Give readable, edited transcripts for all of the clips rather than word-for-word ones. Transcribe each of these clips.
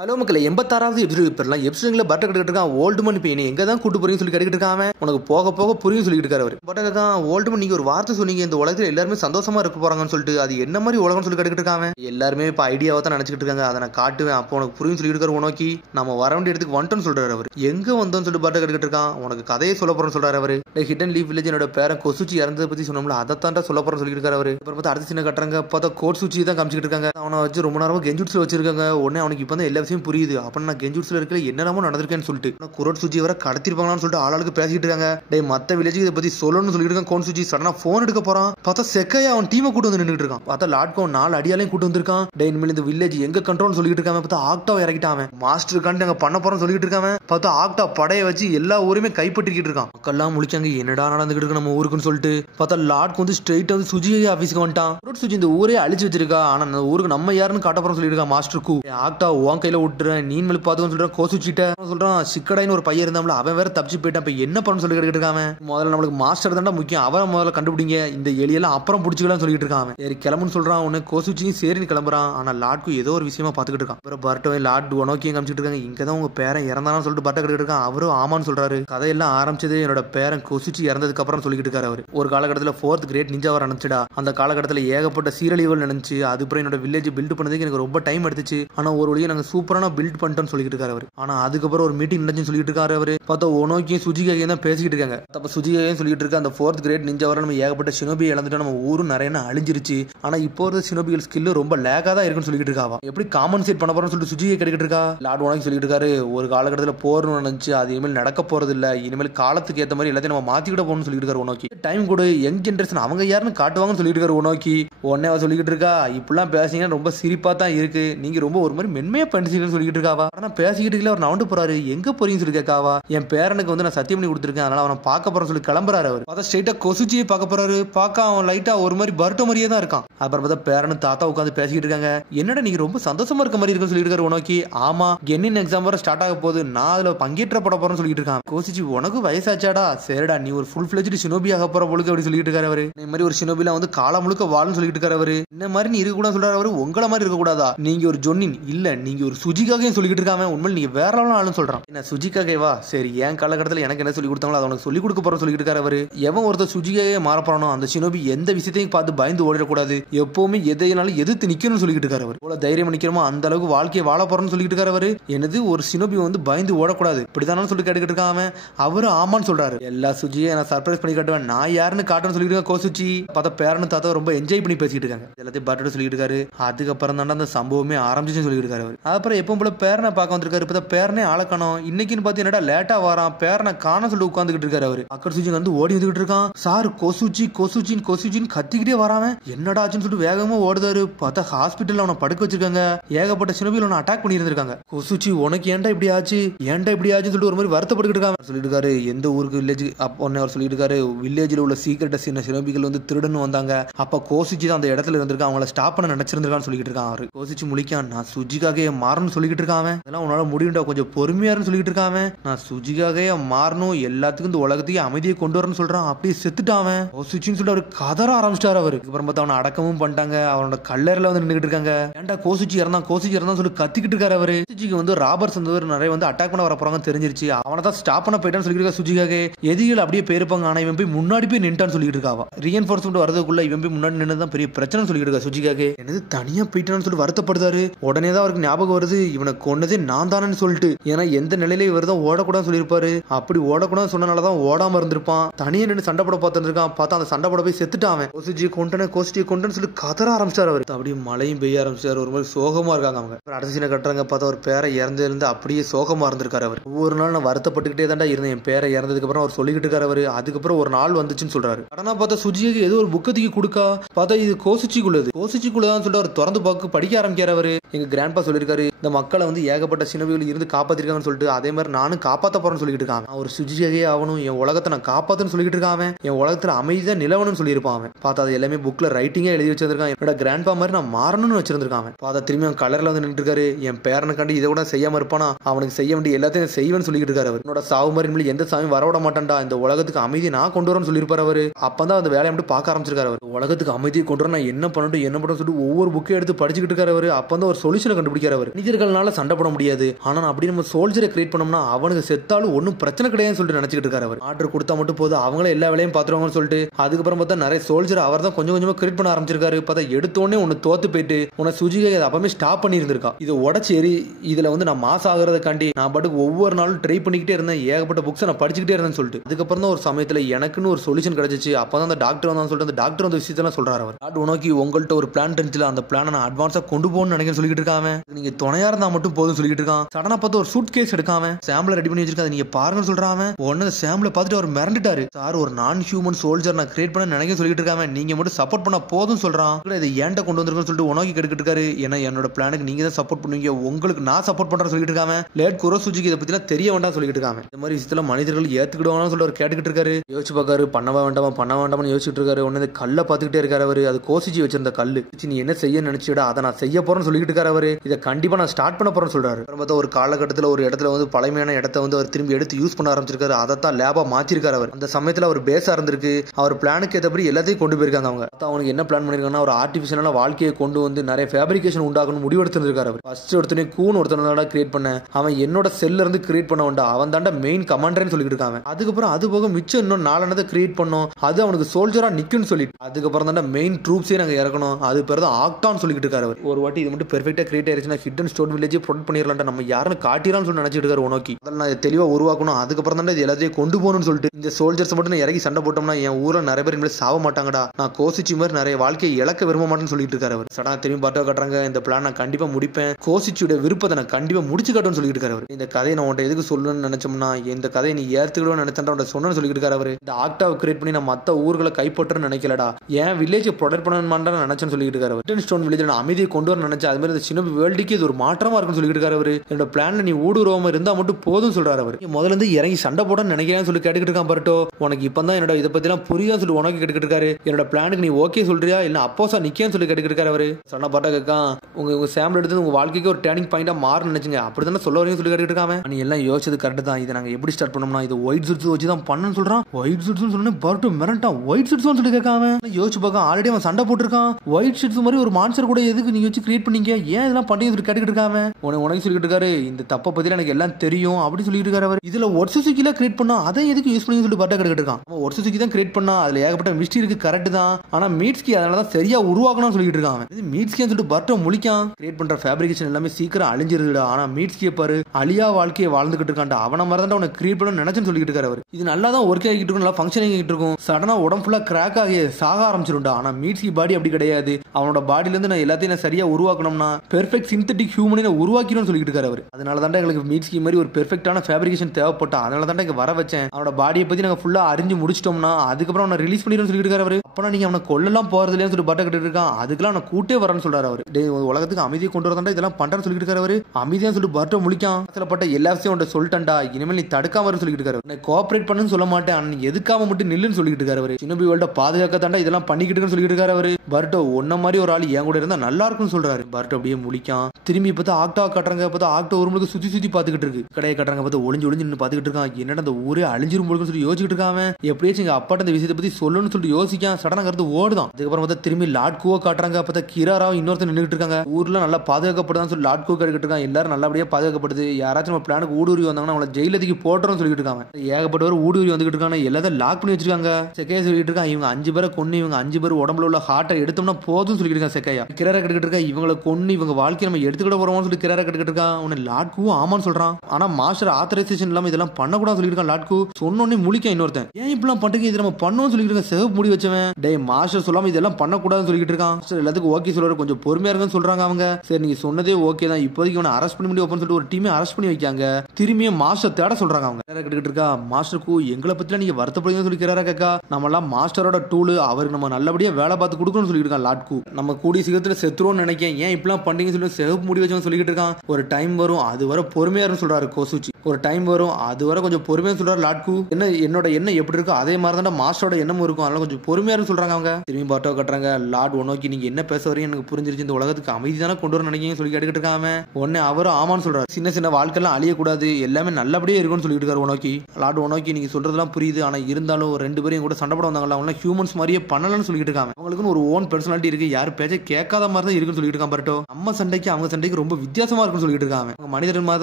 Hello மக்களே 86வது episode இப்பலாம் எபிசோட்ல பட்ட கட்டிட்டு இருக்கான் ஓல்டுமன் இப்போ எங்க தான் கூட்டு போறீங்கன்னு சொல்லி கேட்டுட்டு இருக்கான். உனக்கு போக போக புரியும் சொல்லிட்டு இருக்காரு அவர். பட் அதான் ஓல்டுமன் நீங்க ஒரு வார்த்தை சொன்னீங்க இந்த உலகத்துல எல்லாருமே சந்தோஷமா இருக்க போறாங்கன்னு சொல்லிட்டு அது என்ன மாதிரி உலகம்னு சொல்லி கேட்டுட்டு இருக்காங்க. எல்லாருமே இப்ப ஐடியாவை தான் நினைச்சிட்டு இருக்காங்க. அதை நான் காட்டுவேன் அப்போ உனக்கு புரியும் சொல்லிட்டு இருக்காரு. உனக்கு நம்ம வர வேண்டிய இடத்துக்கு வந்துட்டோம்னு சொல்றாரு அவர். எங்க வந்தோம்னு சொல்லிட்டு பட்ட கட்டிட்டு இருக்கான். உனக்கு கதையை சொல்ல போறேன்னு சொல்றாரு அவரு. ஹிடன் லீஃப் வில்லேஜ் என்னோட பேரன் கொசுச்சி இறந்ததை பத்தி சொன்னோம்ல அதை தான் சொல்ல போறேன்னு சொல்லிட்டு இருக்காரு அவரு. அப்புறம் பார்த்தா அடுத்த சின்ன கட்டுறாங்க பார்த்தா கோட் சூச்சி தான் காமிச்சிட்டு இருக்காங்க. அவனை வச்சு ரொம்ப நேரமா கெஞ்சுட்ஸ் வச்சிருக்காங்க. உடனே அவனுக்கு இப்போ எல்லா விஷயம் புரியுது. அப்ப நான் கெஞ்சுட்ஸ்ல இருக்கிற என்னென்னமோ நடந்திருக்கேன்னு சொல்லிட்டு குரோட் சூச்சி வர கடத்திருப்பாங்களான்னு சொல்லிட்டு ஆளுக்கு பேசிட்டு இருக்காங்க. டே மத்த வில்லேஜ் இதை பத்தி சொல்லணும்னு சொல்லிட்டு இருக்கான். கோன் சூச்சி சடனா போன் எடுக்க போறான். பார்த்தா செக்கையா அவன் டீமை கூட்டு வந்து நின்றுட்டு இருக்கான். பார்த்தா லாட்கோ 4 அடியாலையும் கூட்டு வந்திருக்கான். டே இனிமேல் இந்த வில்லேஜ் எங்க கண்ட்ரோல் சொல்லிட்டு இருக்காங்க. பார்த்தா ஆக்டாவை இறக்கிட்டான். மாஸ்டர் காண்டி அங்க பண்ண போறோம்னு சொல்லிட்டு இருக்காங்க. பார்த்தா ஆக்டா படையை வச்சு எல்லா ஊருமே கைப்பற்றிக்கிட்டு இருக்கான். மக்கள்லாம் முழிச்சாங்க என்னடா நடந்துகிட்டு இருக்கு நம்ம ஊருக்குன்னு சொல்லிட்டு. பார்த்தா லாட்க்கு வந்து ஸ்ட்ரெயிட் வந்து சுஜி ஆபீஸ்க்கு வந்துட்டான். குரோட் சூச்சி இந்த ஊரே அழிச்சு வச்சிருக்கா. ஆனா அந்த ஊருக்கு நம்ம யாருன்னு காட்ட போறோம் சொல்லிட்டு இருக்கா. மாஸ்டருக்கு ஆக்டா உன் கையில விட்டுறேன் நீ மேல பாத்துக்கன்னு சொல்றான். கோசுச்சிட்ட சொல்றான் சிக்கடாயின்னு ஒரு பையன் இருந்தாம்ல அவன் வேற தப்பிச்சு போயிட்டான். இப்ப என்ன பண்ணு சொல்லி கேட்டுட்டு இருக்காங்க. முதல்ல நம்மளுக்கு மாஸ்டர் தான்டா முக்கியம். அவரை முதல்ல கண்டுபிடிங்க. இந்த எலியெல்லாம் அப்புறம் பிடிச்சிக்கலாம் சொல்லிட்டு இருக்காங்க. சரி கிளம்புன்னு சொல்றான். உன்னை கோசுச்சியும் சரின்னு கிளம்புறான். ஆனா லாட்க்கு ஏதோ ஒரு விஷயமா பாத்துக்கிட்டு இருக்கான். அப்புறம் பர்ட்டோவை லாட் உனக்கியும் காமிச்சிட்டு இருக்காங்க. இங்கதான் உங்க பேரன் இறந்தானு சொல்லிட்டு பட்ட கட்டிட்டு இருக்கான். அவரும் ஆமான்னு சொல்றாரு. கதையெல்லாம் ஆரம்பிச்சது என்னோட பேரன் கொசுச்சி இறந்ததுக்கு அப்புறம் சொல்லிட்டு இருக்காரு அவர். ஒரு காலகட்டத்தில் 4th கிரேட் நிஞ்சா வர நினைச்சுடா. அந்த காலகட்டத்தில் ஏகப்பட்ட சீரழிவுகள் நினைச்சு அதுக்கப்புறம் என்னோட வில்லேஜ் பில்ட் பண்ணதுக்கு எனக்கு ரொம்ப டைம் எடுத்துச்சு. ஆனா ஒரு வழியை நாங்க சூப்பரான பில்ட் பண்ணிட்டோம்னு சொல்லிட்டு இருக்காரு அவர். ஆனா அதுக்கப்புறம் ஒரு மீட்டிங் நடந்துன்னு சொல்லிட்டு இருக்காரு அவரு. பார்த்தா ஒனோக்கியும் சுஜிகாகையும் தான் பேசிக்கிட்டு இருக்காங்க. அப்ப சுஜிகாகையும் சொல்லிட்டு இருக்க அந்த 4th கிரேட் நிஞ்சா வர நம்ம ஏகப்பட்ட சினோபியை இழந்துட்டோம். நம்ம ஊரும் நிறைய அழிஞ்சிருச்சு. ஆனா இப்போ ஒரு சினோபிகள் ஸ்கில் ரொம்ப லேக்கா தான் இருக்குன்னு சொல்லிட்டு இருக்காவா. எப்படி காம்பன்சேட் பண்ண போறோம்னு சொல்லிட்டு சுஜிகை கேட்டுக்கிட்டு இருக்கா. லார்ட் உனக்கு சொல்லிட்டு இருக்காரு ஒரு காலகட்டத்தில் போர் நடந்துச்சு. அது இனிமேல் நடக்க போறது இல்ல. இனிமேல் காலத்துக்கு ஏற்ற மாதிரி எல்லாத்தையும் நம்ம மாத்திக்கிட போகணும்னு சொல்லிட்டு இருக்காரு. உனக்கு டைம் கூட யங் ஜென்ரேஷன் அவங்க யாருன்னு காட்டுவாங்கன்னு சொல்லிட்டு இருக்காரு. உனக்கு உடனே அவ சொல்லிட்டு இருக்கா இப்பெல்லாம் பேசிங்கன்னா ரொம்ப சிரிப்பா தான் இருக்கு. நீங்க ரொம்ப ஒரு மாதிரி மென்மையா பண்ணிட்டீங்கன்னு சொல்லிட்டு இருக்காவா. ஆனா பேசிக்கிட்டு அவர் நவுண்டு போறாரு. எங்க போறீங்கன்னு சொல்லி கேட்காவா. என் பேரனுக்கு வந்து நான் சத்தியம் பண்ணி கொடுத்துருக்கேன். அதனால அவனை பார்க்க போறேன்னு சொல்லி கிளம்புறாரு அவர். பார்த்தா ஸ்ட்ரெயிட்டா கொசுச்சியை பார்க்க போறாரு. பார்க்க அவன் லைட்டா ஒரு மாதிரி பர்ட்டோ மாதிரியே தான் இருக்கான். அப்புறம் பார்த்தா பேரனு தாத்தா உட்காந்து பேசிக்கிட்டு இருக்காங்க. என்னடா நீங்க ரொம்ப சந்தோஷமா இருக்க மாதிரி இருக்குன்னு சொல்லிட்டு இருக்காரு. உனக்கு ஆமா கென்னின் எக்ஸாம் வர ஸ்டார்ட் ஆக போகுது. நான் அதுல பங்கேற்ற போட போறேன்னு சொல்லிட்டு இருக்கான். கோசிச்சி உனக்கு வயசாச்சாடா. சரிடா நீ ஒரு ஃபுல் ஃபிளெஜ்டு ஷினோபி ஆக போற பொழுது அப்படி சொல்லிட்டு இருக்காரு அவரு. இந்த மாதிரி ஒரு ஷினோபில வந்து காலம் முழுக்க வாழுன்னு சொல்லிட்டு இருக்காரு அவரு. இந்த மாதிரி நீ இருக்க கூடாது சொல்றாரு அவரு. உங்களை மாதிரி இருக்க கூடாதா. நீங்க ஒரு ஜொன்னின் இல்ல நீங்க ஒரு சுஜிகாக சொல்லிட்டு இருக்காங்க. உண்மையில நீங்க வேற ஆளுன்னு சொல்றான். என்ன சுஜிகாகேவா சரி என் காலகட்டத்தில் எனக்கு என்ன சொல்லி கொடுத்தாங்களோ அதை உனக்கு சொல்லி கொடுக்க போறோம் சொல்லிட்டு இருக்காரு அவரு. எவன் ஒருத்தர் சுஜிகாயே மாற போறானோ அந்த ஷினோபி எந்த விஷயத்தையும் பார்த்து பயந்து ஓடிடக்கூடாது. எப்பவுமே எதையினாலும் எதிர்த்து நிக்கணும்னு சொல்லிட்டு இருக்காரு அவர். போல தைரியம் நிக்கிறோமோ அந்த அளவுக்கு வாழ்க்கையை வாழ போறோம்னு சொல்லிட்டு இருக்காரு அவரு. எனது ஒரு ஷினோபி வந்து பயந்து ஓடக்கூடாது இப்படிதானு சொல்லி கேட்டுக்கிட்டு இருக்காம அவரு ஆமான்னு சொல்றாரு. எல்லா சுஜியை நான் சர்ப்ரைஸ் பண்ணி காட்டுவேன். நான் யாருன்னு காட்டுன்னு சொல்லிட்டு இருக்கேன். கோசுச்சி பார்த்தா பேரனு தாத்தா ரொம்ப என்ஜாய் பண்ணி பேசிட்டு இருக்காங்க. எல்லாத்தையும் பர்ட்டோ சொல்லிட்டு இருக்காரு. அதுக்கப்புறம் தான் அந்த சம்பவமே ஆரம்பிச்சுன்னு சொல்லிட்டு இருக்காரு அவர். அப்புறம் எப்பவும் போல பேரனை பார்க்க வந்திருக்காரு. இப்ப பேரனே ஆளக்கணும். இன்னைக்குன்னு பார்த்து என்னடா லேட்டா வரான். பேரனை காண சொல்லி உட்காந்துக்கிட்டு இருக்காரு அவரு. அக்கர் சுஜி வந்து ஓடி வந்துகிட்டு இருக்கான். சார் கொசுச்சி கொசுச்சின் கொசுச்சின்னு கத்திக்கிட்டே வராம என்னடா ஆச்சுன்னு சொல்லிட்டு வேகமா ஓடுதாரு. பார்த்தா ஹாஸ்பிட்டல் அவனை படுக்க வச்சிருக்காங்க. ஏகப்பட்ட சினோபியில் அவனை அட்டாக் பண்ணி இருந்திருக்காங்க. கொசுச்சி உனக்கு ஏன்டா இப்படி ஆச்சு ஏன்டா இப்படி ஆச்சுன்னு சொல்லிட்டு ஒரு மாதிரி வருத்தப்பட்டு இருக்காங்க. சொல்லிட்டு இருக்காரு எந்த ஊருக்கு வில்லேஜ் அப்போ அவர் சொல்லிட்டு இருக்காரு வில்லேஜில் உள்ள சீக்கிரட்ட சினோபிகள் வந்து திருடன்னு வந்தாங்க. அப்ப கோசுச்சி தான் அந்த இடத்துல இருந்திருக்கான். அவங்கள ஸ்டாப் பண்ண நினைச்சிருந்திருக்கான்னு சொல்லிட்டு இருக்கான் அவரு. கோசுச்சி முழிக்கான். நான் சுஜிக்காக மாறணும்னு சொல்லிட்டு இருக்காங்க. அதெல்லாம் உன்னால முடியும்டா கொஞ்சம் பொறுமையாருன்னு சொல்லிட்டு இருக்காங்க. நான் சுஜிக்காக மாறணும் எல்லாத்துக்கும் இந்த உலகத்தையும் அமைதியை கொண்டு வரணும்னு சொல்றான். அப்படியே செத்துட்டான் கோசுச்சின்னு சொல்லிட்டு அவர் கதற ஆரம்பிச்சிட்டாரு அவரு. அப்புறம் பார்த்தா அவனை அடக்கமும் பண்ணிட்டாங்க. அவனோட கல்லறையில வந்து நின்றுட்டு இருக்காங்க. ஏன்டா கோசுச்சி இறந்தான் சொல்லி கத்திக்கிட்டு இருக்காரு அவரு. சுஜிக்கு வந்து ராபர்ஸ் வந்து நிறைய வந்து அட்டாக் பண்ண வர போறாங்கன்னு தெரிஞ்சிருச்சு. அவனை தான் ஸ்டாப் பண்ண போயிட்டான்னு சொல்லிட்டு இருக்கா சுஜிக்காக. எதிரிகள் அப்படியே போயிருப்பாங்க. ஆனா இவன் போய் முன்னாடி போய் நின்ட்டான்னு சொல்லிட்டு இருக்காவா. ரீஎன்ஃபோர்ஸ்மெண்ட் வரதுக்குள்ள இவன் போய் முன்னாடி நின்று பெரிய பிரச்சனை சொல்லிட்டு இருக்கா சுஜிக்காக. என்னது தனியா போயிட்டான்னு சொல்லி வருத்தப்படுறாரு. உடனே தான் அவருக்கு ஞாபகம் வருது இவனை கொண்டதே நான் தானேன்னு சொல்லிட்டு. ஏன்னா எந்த நிலையில இவர் தான் ஓடக்கூடாதுன்னு சொல்லியிருப்பாரு. அப்படி ஓடக்கூடாது சொன்னனாலதான் ஓடாம இருந்திருப்பான். தனியா நின்று சண்டை போட பார்த்துருக்கான். பார்த்தா அந்த சண்டை போட போய் செத்துட்டான். கோசுச்சியை கொண்டேன்னு சொல்லி கதற ஆரம்பிச்சாரு அவர். அப்படியே மழையும் பெய்ய ஆரம்பிச்சாரு. ஒரு மாதிரி சோகமா இருக்காங்க அவங்க. அடுத்த சீனை கட்டுறாங்க. பார்த்தா ஒரு பேரை இறந்து அப்படியே சோகமா இருந்திருக்காரு அவர். ஒவ்வொரு நாள் நான் வருத்தப்பட்டுக்கிட்டே தான்டா இருந்தேன் என் பேரை இறந்ததுக்கு அப்புறம் அவர் சொல்லிக்கிட்டு இருக்காரு அவரு. அதுக்கப்புறம் ஒரு நாள் வந்துச்சுன்னு சொல்றாரு. ஆனா பார்த்தா சுஜிக்கு ஏதோ ஒரு புக்கத்துக்கு கொடுக்கா. பார்த்தா இது கோசுச்சிக்குள்ளதான் சொல்லிட்டு அவர் திறந்து பார்க்க படிக்க ஆரம்பிக்கிறார் அவரு. எங்க கிராண்ட்பா சொல்லியிருக்காரு இந்த மக்களை வந்து ஏகப்பட்ட சினவிகள் இருந்து காப்பாத்திருக்காங்கன்னு சொல்லிட்டு அதே மாதிரி நானும் காப்பாத்த போறேன்னு சொல்லிட்டு இருக்காங்க. ஒரு சுஜிகாகே ஆகணும் என் உலகத்தை நான் காப்பாத்துன்னு சொல்லிட்டு இருக்கான். என் உலகத்துல அமைதியா நிலவணும்னு சொல்லியிருப்பான். பார்த்தா அது எல்லாமே புக்ல ரைட்டிங்கா எழுதி வச்சிருக்கான். என்னோட கிராண்ட்பா மாதிரி நான் மாறணும்னு வச்சிருந்திருக்காங்க. பார்த்தா திரும்பி அவன் கலர்ல வந்து நின்று இருக்காரு. என் பேரனுக்காண்டி இதை கூட செய்யாம இருப்பானா அவனுக்கு செய்ய வேண்டிய எல்லாத்தையும் செய்வேன்னு சொல்லிட்டு இருக்காரு அவர். என்னோட சாவு மாதிரி எந்த சாமி வரவிட மாட்டான்டா இந்த உலகத்துக்கு அமைதியை நான் கொண்டு வரேன்னு சொல்லியிருப்பாரு அவரு. அப்பதான் அந்த வேலையை மட்டும் பார்க்க ஆரம்பிச்சிருக்காரு அவர். உலகத்துக்கு அமைதியை கொண்டு வர நான் என்ன பண்ணட்டும் சொல்லிட்டு ஒவ்வொரு புக்கையும் எடுத்து படிச்சுக்கிட்டு இருக்காரு அவரு. அப்பதான் அவர் சொல்யூஷனை கண்டுபிடிக்கிறவர். மனிதர்களால சண்டை போட முடியாது, ஆனா அப்படி நம்ம சோல்ஜரை கிரியேட் பண்ணோம்னா அவனுக்கு செத்தாலும் ஒன்னும் பிரச்சனை கிடையாதுன்னு சொல்லிட்டு நினைச்சிட்டு இருக்காரு அவர். ஆர்டர் கொடுத்தா மட்டும் போதும், அவங்களே எல்லா வேலையும் பாத்துருவாங்கன்னு சொல்லிட்டு அதுக்கப்புறம் பார்த்தா நிறைய சோல்ஜர் அவர் தான் கொஞ்சம் கொஞ்சமா கிரியேட் பண்ண ஆரம்பிச்சிருக்காரு. பார்த்தா எடுத்தோடனே ஒன்னு தோத்து போயிட்டு உன சுஜிகை அதை அப்பவே ஸ்டாப் பண்ணி இருந்திருக்கா. இது உடச்சேரி இதுல வந்து நான் மாஸ் ஆகிறதுக்காண்டி நான் பாட்டுக்கு ஒவ்வொரு நாளும் ட்ரை பண்ணிக்கிட்டே இருந்தேன், ஏகப்பட்ட புக்ஸ் நான் படிச்சுக்கிட்டே இருந்தேன்னு சொல்லிட்டு அதுக்கப்புறம் தான் ஒரு சமயத்துல எனக்குன்னு ஒரு சொல்யூஷன் கிடைச்சிச்சு. அப்பதான் அந்த டாக்டர் வந்தான்னு சொல்லிட்டு அந்த டாக்டர் வந்து விஷயத்தெல்லாம் சொல்றாரு அவர். லார்ட் உனோக்கி உங்கள்கிட்ட ஒரு பிளான் இருந்துச்சுல, அந்த பிளானை நான் அட்வான்ஸா கொண்டு போகணும்னு நினைக்கிறேன் சொல்லிட்டு இருக்காம, நீங்க துணையா இருந்தா மட்டும் போதும் சொல்லிட்டு இருக்கான். சடனா பார்த்து ஒரு சூட் கேஸ் எடுக்காம சாம்பிள் ரெடி பண்ணி வச்சிருக்காது, நீங்க பாருங்கன்னு சொல்றாம உடனே சாம்பிளை பார்த்துட்டு அவர் மிரண்டுட்டாரு. சார் ஒரு நான் ஹியூமன் சோல்ஜர் நான் கிரியேட் பண்ண நினைக்க சொல்லிட்டு இருக்காம, நீங்க மட்டும் சப்போர்ட் பண்ணா போதும் சொல்றான். இதை ஏன்ட்ட கொண்டு வந்திருக்குன்னு சொல்லிட்டு உனோக்கி கேட்டுக்கிட்டு இருக்காரு. ஏன்னா என்னோட பிளானுக்கு நீங்க தான் சப்போர்ட் பண்ணுவீங்க, உங்களுக்கு நான் சப்போர்ட் பண்றேன் சொல்லிட்டு இருக்காம, லேட் குரோசுஜிக்கு இதை பத்திலாம் தெரிய வேண்டாம் சொல்லிட்டு இருக்காங்க. இந்த மாதிரி விஷயத்துல மனிதர்கள் ஏத்துக்கிடுவாங்கன்னு சொல்லிட்டு அவர் கேட்டுக்கிட்டு இருக்காரு. யோசிச்சு பார்க்காரு, பண்ணவா வேண்டாமான்னு யோசிச்சுட்டு இருக்காரு. உடனே கல்லை பார்த்துக்கிட்டே இருக்காரு அவரு. அது கோசிஜி வச்சிருந்த கல்லு. நீ என்ன செய்ய நினைச்சிடா, அதை நான் செய்ய போறேன்னு சொல்லிட்டு இருக்காரு அவரு. இதை கண்டிப்பா நான் ஸ்டார்ட் பண்ண போறேன்னு சொல்றாரு. பார்த்தா ஒரு காலகட்டத்தில் ஒரு இடத்துல வந்து பழமையான இடத்த வந்து அவர் திரும்பி எடுத்து யூஸ் பண்ண ஆரம்பிச்சிருக்காரு. அதைத்தான் லேபா மாற்றிருக்காரு அவர். அந்த சமயத்தில் அவர் பேச இருந்திருக்கு. அவர் பிளானுக்கு ஏற்றபடி எல்லாத்தையும் கொண்டு போயிருக்காங்க அவங்க. அவனுக்கு என்ன பிளான் பண்ணிருக்காங்கன்னா ஒரு ஆர்டிபிஷியலான வாழ்க்கையை கொண்டு வந்து நிறைய ஃபேப்ரிகேஷன் உண்டாக்கணும் முடிவெடுத்திருக்காரு அவர். ஃபர்ஸ்ட் ஒருத்தனே கூன் ஒருத்தனோட கிரியேட் பண்ண, அவன் என்னோட செல்ல இருந்து கிரியேட் பண்ண வேண்டாம், அவன் தாண்டா மெயின் கமாண்டர்னு சொல்லிட்டு இருக்காங்க. அதுக்கப்புறம் அது போக மிச்சம் இன்னும் 4 கிரியேட் பண்ணோம், அது அவனுக்கு சோல்ஜரா நிக்கும்னு சொல்லிட்டு அதுக்கப்புறம் தாண்டா மெயின் ட்ரூப்ஸே நாங்க இறக்கணும், அது பேர் தான் ஆக்டான் சொல்லிட்டு இருக்காரு அவர். ஒரு வாட்டி இது மட்டும் பெர்ஃபெக்ட்டா கிரியேட் ஆயிருச்சுன்னா ஹிடன் ஸ்டோன் வில்லேஜ் ப்ரொடெக்ட் பண்ணிரலாம், நம்ம யாருன்னு காட்டிடலாம்னு சொல்லி நினைச்சிட்டு இருக்காரு உனோக்கி. அதெல்லாம் நான் தெளிவா உருவாக்கணும், அதுக்கப்புறம் தான் இது எல்லாத்தையும் கொண்டு போகணும்னு சொல்லிட்டு இந்த சோல்ஜர்ஸ் மட்டும் இறக்கி சண்டை போட்டோம்னா என் ஊர்ல நிறைய பேர் இனிமேல் சாவ மாட்டாங்கடா, நான் கோசிச்சி மாதிரி நிறைய வாழ்க்கையை இழக்க விரும்ப மாட்டேன்னு சொல்லிட்டு இருக்காரு அவர். சடா திரும்பி பாட்டோ காட்டுறாங்க, இந்த பிளான் நான் கண்டிப்பா முடிப்பேன், கோசிச்சியோட விருப்பத்தை நான் கண்டிப்பா முடிச்சு காட்டுன்னு சொல்லிட்டு இருக்காரு அவர். இந்த கதையை நான் உன்ட்ட எதுக்கு சொல்லணும்னு நினைச்சோம்னா, இந்த கதையை நீ ஏத்துக்கிடுவோம் நினைச்சா சொன்னு சொல்லிட்டு இருக்காரு அவர். இந்த ஆக்டாவை கிரியேட் பண்ணி நான் மத்த ஊர்களை கைப்பற்றன்னு நினைக்கலடா, ஏன் வில்லேஜ் ப்ரொடெக்ட் பண்ணணும்னு நினைச்சேன்னு சொல்லிட்டு இருக்காரு. ஹிடன் ஸ்டோன் வில்லேஜ் நான் அமைதியை கொண்டு வர நினைச்சேன், அது மாதிரி இந்த சின்ன வேர்ல்டுக்கு இது ஒரு மாற்றமா இருக்குன்னு சொல்லிட்டு இருக்காரு அவர். என்னோட பிளான்ல நீ ஊடுருவாம இருந்தா மட்டும் போதும் சொல்றாரு அவர். முதல்ல இருந்து இறங்கி சண்டை போட நினைக்கிறேன்னு சொல்லி கேட்டுக்கிட்டு இருக்கான் பரட்டோ. உனக்கு இப்பதான் என்னோட இதை பத்தி எல்லாம் புரியுதான்னு சொல்லி உனக்கு கேட்டுக்கிட்டு இருக்காரு. என்னோட பிளானுக்கு நீ ஓகே சொல்றியா இல்ல அப்போசா நிக்கேன்னு சொல்லி கேட்டுக்கிட்டு இருக்காரு அவரு. சொன்ன பாட்டா கேட்கான், உங்க சாம்பிள் எடுத்து உங்க வாழ்க்கைக்கு ஒரு டேர்னிங் பாயிண்டா மாறுன்னு நினைச்சுங்க, அப்படித்தானே சொல்ல வரீங்க சொல்லி கேட்டுக்கிட்டு இருக்காம. நீ எல்லாம் யோசிச்சது கரெக்ட் தான், இதை நாங்க எப்படி ஸ்டார்ட் பண்ணோம்னா இது ஒயிட் சுட்ஸ் வச்சு தான் பண்ணணும்னு சொல்றான். ஒயிட் சுட்ஸ் சொன்னே பரட்டோ மிரண்டான், ஒயிட் சுட்ஸ் சொல்லி கேட்காம யோசிச்சு பார்க்க ஆல்ரெடி அவன் சண்டை போட்டுருக்கான். ஒயிட் ஷீட்ஸ் மாதிரி ஒரு மான்ஸ்டர் கூட எதுக்கு நீங்க வச்சு கிரியேட் பண்ணீங்க, ஏன் இதெல்லாம் பண்ணி கேட்டுக்கிட்டு இருக்காம உனக்கு சொல்லிட்டு இருக்காரு. இந்த தப்பை பத்தி எனக்கு எல்லாம் தெரியும் அப்படி சொல்லிட்டு இருக்காரு அவர். இதுல ஒர்சுசுக்கில கிரியேட் பண்ணா அதை எதுக்கு யூஸ் பண்ணி சொல்லி பாட்டா கேட்டுக்கிட்டு இருக்கான். அவன் ஒர்சுசுக்கி தான் கிரியேட் பண்ணா, அதுல ஏகப்பட்ட மிஸ்டரி இருக்கு கரெக்ட் தான், ஆனா மீட்ஸ்கி அதனாலதான் சரியா உருவாக்கணும்னு சொல்லிட்டு இருக்கான். மீட்ஸ்கின்னு சொல்லிட்டு பர்ட்டோ முழிக்கான். கிரியேட் பண்ற ஃபேப்ரிகேஷன் எல்லாமே சீக்கிரம் அழிஞ்சிருதுடா, ஆனா மீட்ஸ்கியை பாரு அழியா வாழ்க்கையை வாழ்ந்துகிட்டு இருக்கான்டா, அவன மாதிரி தான் உனக்கு கிரியேட் பண்ண நினைச்சுன்னு சொல்லிட்டு இருக்காரு அவர். இது நல்லா தான் ஒர்க் ஆகிட்டு இருக்கும், நல்லா ஃபங்க்ஷன் ஆகிட்டு இருக்கும், சடனா உடம்பு ஃபுல்லா கிராக் ஆகி சாக ஆரம்பிச்சிருண்டா. ஆனா மீட்ஸ்கி பாடி அப்படி கிடையாது, அவனோட பாடியில இருந்து நான் எல்லாத்தையும் நான் சரியா உருவாக்கணும்னா பெர்ஃபெக்ட் சிந்தட்டிக் ஹியூமனை உருவாக்கணும்னு சொல்லிட்டு இருக்காரு அவர். அதனால தான் எங்களுக்கு மீட்ஸ்கி மாதிரி ஒரு பெர்ஃபெக்ட்டான ஃபேப்ரிகேஷன் தேவைப்பட்டா, அதனால தான் இங்க வர வச்சேன். அவனோட பாடியை பத்தி நாங்க ஃபுல்லா அறிஞ்சு முடிச்சிட்டோம்னா அதுக்கப்புறம் அவனை ரிலீஸ் பண்ணிடுன்னு சொல்லிட்டு இருக்காரு அவரு. அப்பனா நீங்க அவனை கொல்லலாம் போறது இல்லைன்னு சொல்லி பட்ட கிட்டு இருக்கான், அதுக்கெல்லாம் அவனை கூட்டே வரன்னு சொல்றாரு அவர். உலகத்துக்கு அமைதியை கொண்டு வரதாண்டா இதெல்லாம் பண்றேன்னு சொல்லிட்டு இருக்காரு அவரு. அமைதியா சொல்லி பட்ட முழிக்கான். பட்ட எல்லா விஷயம் அவன் சொல்லிட்டா, இனிமேல் நீ தடுக்காம வர சொல்லிட்டு இருக்காரு. நான் கோஆபரேட் பண்ணுன்னு சொல்ல மாட்டேன், ஆனா நீ எதுக்காம மட்டும் நில்லுன்னு சொல்லிட்டு இருக்காரு அவரு. சின்ன வேர்ல்ட பாதுகாக்க தாண்டா இதெல்லாம் பண்ணிக்கிட்டு சொல்லிட்டு இருக்காரு அவரு. பர்ட்டோ ஒன்ன மாதிரி ஒரு ஆள் என் கூட இருந்தா நல்லா இருக்கும்னு சொல்றாரு. பர்ட்டோ அப்படியே முழிக்கான். திரும்பி பார்த்தா ஆக்டா கட்டுறாங்க, பார்த்தா ஆக்டா ஒரு முழுக்க சுத்தி சுத்தி பாத்துக்கிட்டு இருக்கு. கடையை கட்டுறாங்க, பார்த்தா ஒளிஞ்சு ஒளிஞ்சு நின்று பாத்துக்கிட்டு இருக்கான். என்னடா அந்த ஊரே அழிஞ்சிரும் போலுன்னு சொல்லி யோசிச்சுட்டு இருக்காம, எப்படியாச்சும் எங்க அப்பாட்ட இந்த விஷயத்தை பத்தி சொல்லணும்னு சொல்லிட்டு யோசிக்கான். சடனா கருத்து ஓடுதான். அதுக்கப்புறம் பார்த்தா திரும்பி லார்ட் கூவோ காட்டுறாங்க, பார்த்தா கிராராவும் இன்னொருத்தர் நின்றுட்டு இருக்காங்க. ஊர்ல நல்லா பாதுகாக்கப்படுதான்னு சொல்லி லார்ட் கூவோ கேட்டுக்கிட்டு இருக்காங்க. எல்லாரும் நல்லபடியா பாதுகாக்கப்படுது, யாராச்சும் நம்ம பிளானுக்கு ஊடுருவி வந்தாங்கன்னா அவங்கள ஜெயிலத்துக்கு போட்டுறோம்னு சொல்லிட்டு இருக்காங்க. ஏகப்பட்டவர் ஊடுருவி வந்துகிட்டு இருக்காங்க, எல்லாத்தையும் லாக் பண்ணி வச்சிருக்காங்க. செக்கையா சொல்லிட்டு இருக்காங்க, இவங்க 5 பேரை கொண்டு இவங்க 5 பேர் உடம்புல உள்ள ஹார்ட்டை எடுத்தோம்னா போதும் சொல்லிட்டு இருக்காங்க. செக்கையா கிராரா கேட்டுக்கிட்டு இருக்கா, இவங்களை கொண்டு இவங்க வாழ்க்கையை நம்ம எடுத்துக்கிட போறோம்னு சொல்லி கிராரா கேட்டுக்கிட்டு இருக்கா. உன்னை லார்ட் கூவோ ஆமான்னு சொல்றான். ஆனா மாஸ்டர் ஆத்தரைசேஷன் இல்லாம இதெல்லாம் பண்ணக்கூடாது சொல்லிட்டு இருக்கான் லார்ட் கூ. சொன்னோன்னே முழிக்க இன்னொருத்தன், ஏன் இப்பெல்லாம் பண்றீங்க, இது நம்ம பண்ணோம்னு சொல்லிட்டு இருக்காங்க. சிவப்பு முடி வச்சவன், டே மாஸ்டர் சொல்லாம இதெல்லாம் பண்ணக்கூடாதுன்னு சொல்லிட்டு இருக்கான். எல்லாத்துக்கும் ஓகே சொல்றாரு, கொஞ்சம் பொறுமையா இருக்குன்னு சொல்றாங்க அவங்க. சரி நீங்க சொன்னதே ஓகே தான், இப்போதைக்கு இவனை அரெஸ்ட் பண்ணி முடியும் சொல்லிட்டு ஒரு டீமே அரெஸ்ட் பண்ணி வைக்காங்க. திரும்பியும் மாஸ்டர் தேட சொல்றாங்க அவங்க. கேட்டுக்கிட்டு இருக்கா, மாஸ்டருக்கு எங்களை பத்தி நீங்க வருத்தப்படுங்க சொல்லி கேட்கறா கேக்கா. நம்ம எல்லாம் மாஸ்டரோட டூல், அவருக்கு நம்ம நல்லபடியா வேலை பார்த்து கொடுக்கணும்னு சொல்லிட்டு இருக்கான் லாட்கு. நம்ம கூடிய சீக்கிரத்துல செத்துருவோம்னு நினைக்கேன், ஏன் இப்பெல்லாம் பண்றீங்க சொல்லி சிவப்பு முடி வச்சவங்க சொல்லிட்டு இருக்கான். ஒரு டைம் வரும், அது வரை பொறுமையா சொல்றாரு கோசுச்சி. ஒரு டைம் வரும், அது வரை கொஞ்சம் பொறுமையா சொல்றாரு லாட்கு. என்ன என்னோட எண்ணம் எப்படி இருக்கோ அதே மாதிரி தான் மாஸ்டரோட எண்ணமும் இருக்கும், அதனால கொஞ்சம் பொறுமையா சொல்றாங்க அவங்க. திரும்பி பாட்டோ கட்டுறாங்க. லார்ட் ஒன்னோக்கி நீங்க என்ன பேச வரீங்க எனக்கு புரிஞ்சிருச்சு, இந்த உலகத்துக்கு அமைதி தானே கொண்டு வர நினைக்கிறீங்க சொல்லி கேட்டுக்கிட்டு இருக்காம உடனே அவரும் ஆமான்னு சொல்றாரு. சின்ன சின்ன வாழ்க்கைலாம் அழியக்கூடாது, எல்லாமே நல்லபடியே இருக்கும்னு சொல்லிட்டு இருக்காரு ஒனோக்கி. லார்ட் ஒனோக்கி நீங்க சொல்றதெல்லாம் புரியுது, ஆனா இருந்தாலும் 2 பேரும் கூட சண்டை போட வந்தாங்களா, அவங்க ஹியூமன்ஸ் மாதிரியே பண்ணலன்னு சொல்லிட்டு இருக்காங்க. அவங்களுக்குன்னு ஒரு ஓன் பர்சனாலிட்டி இருக்கு, யாரும் பேச்ச கேட்காத மாதிரி தான் இருக்குன்னு சொல்லிட்டு இருக்கான் பர்ட்டோ. நம்ம சண்டைக்கு அவங்க சண்டைக்கு ரொம்ப வித்தியாசமா இருக்குன்னு சொல்லிட்டு இருக்காங்க. அவங்க மனிதர்கள் மாதிரி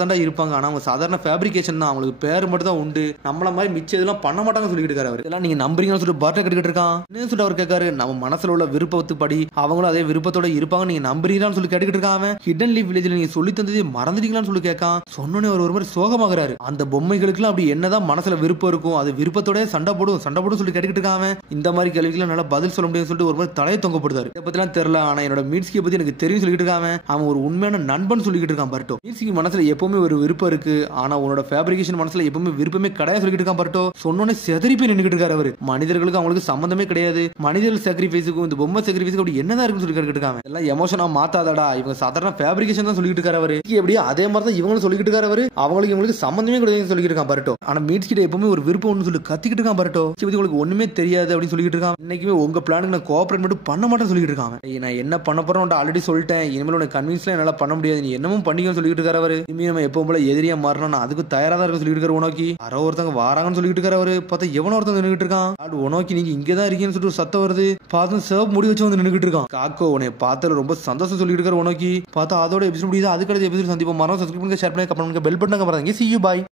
தான் இருப்பாங்க, ஆனா அவங்க சாதாரண ஃபேப்ரிகேஷன் தான், அவங்களுக்கு பேர் மட்டும் தான் உண்டு, நம்மள மாதிரி மிச்சம் இதெல்லாம் பண்ண மாட்டாங்கன்னு சொல்லிட்டு இருக்காரு அவர். இதெல்லாம் நீங்க நம்புறீங்கன்னு சொல்லிட்டு பாட்டை கட்டிக்கிட்டு இருக்கான். என்ன சொல்லிட்டு அவர் கேட்காரு, நம்ம மனசுல உள்ள விருப்பத்துப்படி அவங்களும் அதே விருப்பத்தோட இருப்பாங்க, நீங்க நம்புறீங்களான்னு சொல்லி கேட்டுக்கிட்டு இருக்காங்க. ஹிடன் லீஃப் வில்லேஜ்ல நீங்க சொல்லி தந்ததே மறந்துட்டீங்களான்னு சொல்லி கேட்கான். சொன்னோன்னே அவர் ஒரு மாதிரி சோகமாகறாரு. அந்த பொம்மைகளுக்குலாம் அப்படி என்னதான் மனசுல விருப்பம் இருக்கும், அது விருப்பத்தோட சண்டை போடும் சொல்லி கேட்டுக்கிட்டு இருக்காங்க. இந்த மாதிரி கேள்விக்கு நல்லா பதில் சொல்ல முடியும்னு சொல்லிட்டு ஒரு மாதிரி தலையை தொங்கப்படுத்தாரு. இதை பத்திலாம் தெரியல, ஆனா என்னோட மீட்ஸ்கியை பத்தி எனக்கு தெரியும் சொல்லிட்டு இருக்காங்க. அவன் ஒரு உண்மையான நண்பன் சொல்லிட்டு இருக்கான் பர்ட்டோ. மீட்ஸ்கி மனசுல எப்பவுமே ஒரு விருப்பம் இருக்கு, ஆனா உன்னோட ஃபேப்ரிகேஷன் மனசுல எப்பவுமே விருப்பமே கிடையாது சொல்லிட்டு இருக்கான் பர்ட்டோ. சொன்னோன்னே செதறி போய் நின்னுட்டு இருக்காரு அவரு. மனிதர்களுக்கு அவங்களுக்கு சம்பந்தமே கிடையாது, மனிதர்கள் சாக்ரிஃபைஸுக்கும் இந்த பொம்மை சாக்ரிஃபைஸுக்கும் அப்படி என்னதான் இருக்குன்னு சொல்லி கேட்டுக்கிட்டு இருக்காங்க. எல்லாம் எமோஷனா மாத்தாதடா, இவங்க சாதாரண ஃபேப்ரிகேஷன் தான் சொல்லிட்டு இருக்காரு அவரு. எப்படியே அதே மாதிரி தான் இவங்களும் சொல்லிட்டு இருக்காரு அவரு. அவங்களுக்கு இவங்களுக்கு சம்பந்தமே கிடையாதுன்னு சொல்லிட்டு இருக்கான் பர்ட்டோ. ஆனா மீட்ஸ் கிட்ட எப்பவுமே ஒரு விருப்பம் ஒன்னு சொல்லி கத்திக்கிட்டு இருக்கான் பர்ட்டோ. உங்களுக்கு ஒண்ணுமே தெரியாது அப்படின்னு சொல்லிட்டு இருக்கான். இன்னைக்குமே உங்க பிளானுக்கு நான் கோஆபரேட் மட்டும் பண்ண மாட்டேன்னு சொல்லிட்டு இருக்காங்க. நான் என்ன பண்ண போறேன் ஆல்ரெடி சொல்லிட்டேன், இனிமேல் உனக்கு கன்வின்ஸ்லாம் என்னால பண்ண முடியாது, நீ என்னமும் பண்ணிக்கன்னு சொல்லிட்டு இருக்காரு அவரு. இனிமே நம்ம எப்பவும் போல எதிரியா மாறணும், அதுக்கு தயாரா தான் இருக்க சொல்லிட்டு இருக்காரு உனக்கு. யாரோ ஒருத்தங்க வாராங்கன்னு சொல்லிட்டு இருக்காரு அவரு. பார்த்தா எவனோ ஒருத்தங்க நின்னுட்டு இருக்கான். உனக்கு நீங்க இங்கதான் இருக்கீங்கன்னு சொல்லிட்டு சத்தம் வருது. பார்த்து சர்வ் முடி வச்சு வந்து நின்னுட்டு இருக்கான். காக்கோ உன்னை பார்த்தல ரொம்ப சந்தோஷம் சொல்லிட்டு இருக்காரு உனக்கு. பார்த்தா அதோட எபிசோட் முடியுது. அதுக்கடுத்து எபிசோட் சந்திப்போம். மரம் சப்ஸ்கிரைப் பண்ணுங்க, ஷேர் பண்ணுங்க, கமெண்ட் பண்ணுங்க, பெல் பட்டனை பாருங்க. See you, bye.